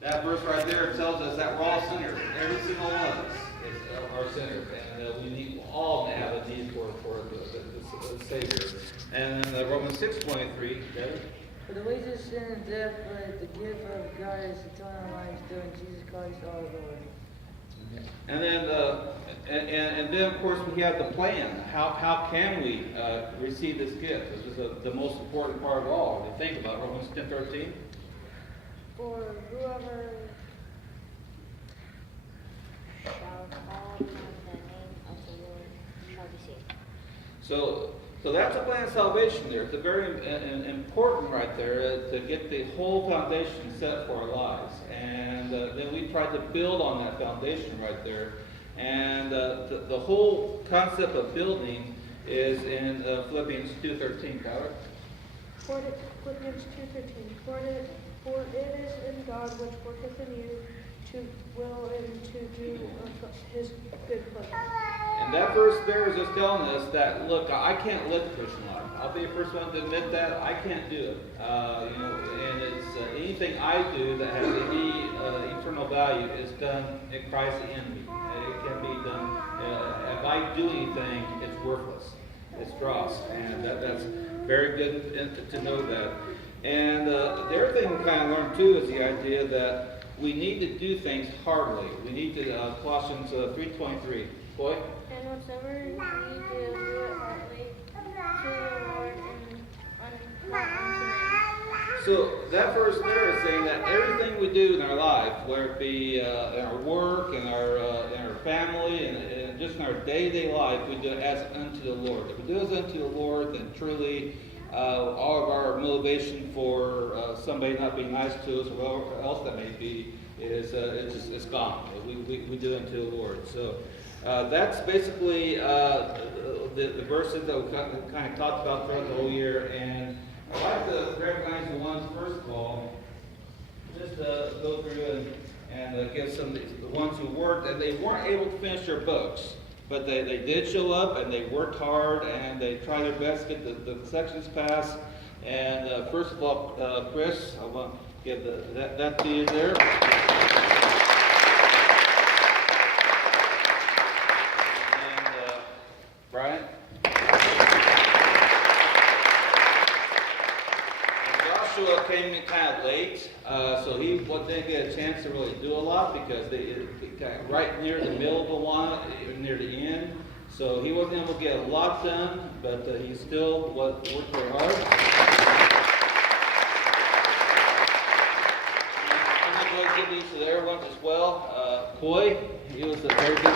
That verse right there tells us that we're all sinners. Every single one of us are sinners, and we need all to have a need for the Savior. And then Romans 6:23, David. For the wages of sin is death, but the gift of God is eternal life through Jesus Christ our Lord. And then of course we have the plan. How can we receive this gift? This is the most important part of all. If you think about Romans 10:13. For whoever shall call upon the name of the Lord shall be saved. So that's a plan of salvation there. It's a very important right there to get the whole foundation set for our lives. And then we try to build on that foundation right there. And the whole concept of building is in Philippians 2:13, Tyler. Philippians 2:13. For it is in God which worketh in you to will and to do his good pleasure. And that verse there is just telling us that, look, I can't live the Christian life. I'll be the first one to admit that. I can't do it. And it's anything I do that has any eternal value is done in Christ in me. It can be done. If I do anything, it's worthless. It's dross. And that's very good to know that. And the other thing we kind of learned too is the idea that we need to do things heartily. We need to, Colossians 3:23. Boy? And whatsoever ye do, do it heartily to the Lord and not unto men. So that verse there is saying that everything we do in our life, whether it be in our work, in our family, and just in our day-to-day life, we do it as unto the Lord. If we do it as unto the Lord, then truly all of our motivation for somebody not being nice to us or whatever else that may be is it's gone. We do it unto the Lord. So that's basically the verses that we kind of talked about throughout the whole year. And I'd like to recognize the ones, first of all, just go through and give some of the ones who worked, and they weren't able to finish their books. But they did show up, and they worked hard, and they tried their best to get the sections passed. And first of all, Chris, I want to give that to you there. And Brian. Joshua came in kind of late, so he didn't get a chance to really do a lot because they got right near the middle of Awana, near the end. So he wasn't able to get a lot done, but he still worked very hard. And I'm going to give these to the other ones as well. Coy, he was a very good one.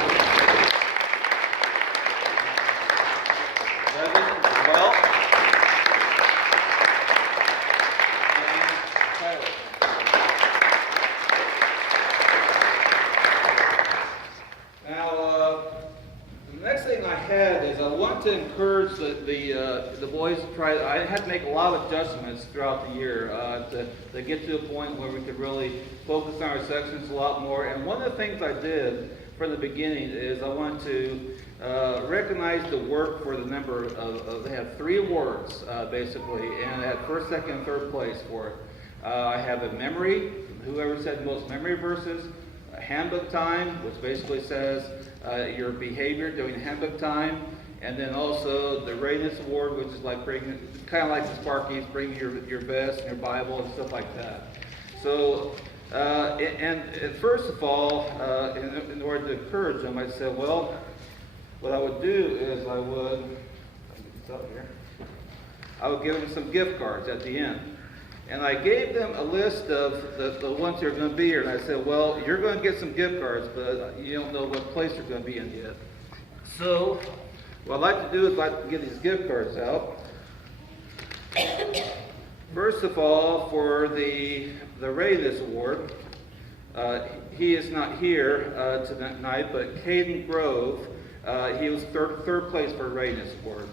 Brevin as well. I want to encourage the boys to try. I had to make a lot of adjustments throughout the year to get to a point where we could really focus on our sections a lot more. And one of the things I did from the beginning is I wanted to recognize the work for the number of they had 3 awards basically, and I had first, second, and third place for it. I have a memory, whoever said the most memory verses, a handbook time, which basically says your behavior during handbook time, and then also the readiness award, which is like bringing, kind of like the Sparkies, bringing your vest and your Bible and stuff like that. So, and first of all, in order to encourage them, I said, well, what I would do is I would give them some gift cards at the end. And I gave them a list of the ones that are going to be here. And I said, well, you're going to get some gift cards, but you don't know what place you're going to be in yet. So what I'd like to do is I'd like to get these gift cards out. First of all, for the Readiness Award, he is not here tonight, but Caden Grove, he was third place for Readiness Award.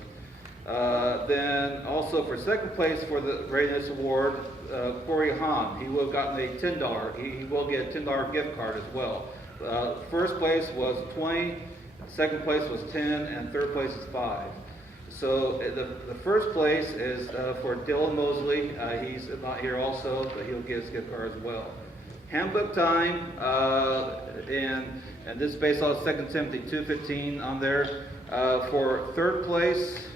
Then also for second place for the Readiness Award, Corey Hahn. He will have gotten a $10. He will get a $10 gift card as well. First place was 20, second place was 10, and third place is 5. So the first place is for Dylan Mosley. He's not here also, but he'll get his gift card as well. handbook time, and this is based on 2 Timothy 2:15 on there. For third place,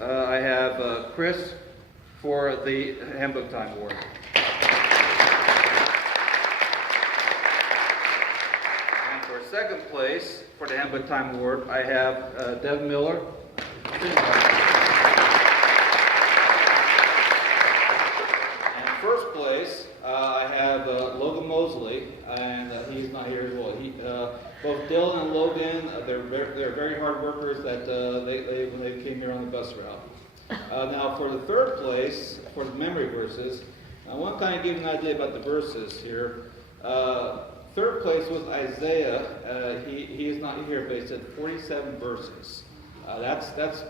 I have Chris for the handbook time award. And for second place for the handbook time award, I have Deb Miller. And first place, I have Logan Mosley, and he's not here as well. Both Dylan and Logan, they're very hard workers. That when they came here on the bus route. Now for the third place for the memory verses, I want to kind of give you an idea about the verses here. Third place was Isaiah. He is not here, but he said 47 verses.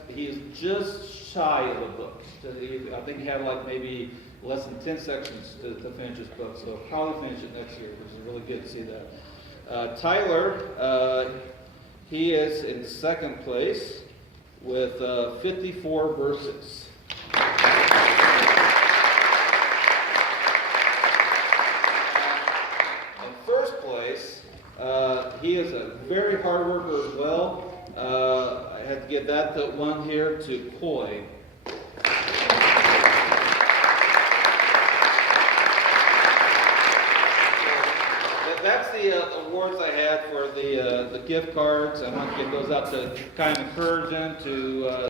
He is just shy of a book. I think he had like maybe less than 10 sections to finish his book, so he'll probably finish it next year, which is really good to see that. Tyler, he is in second place with 54 verses. In first place, he is a very hard worker as well. I had to give that one here to Coy. That's the awards I had for the gift cards. I want to give those out to kind of encourage them to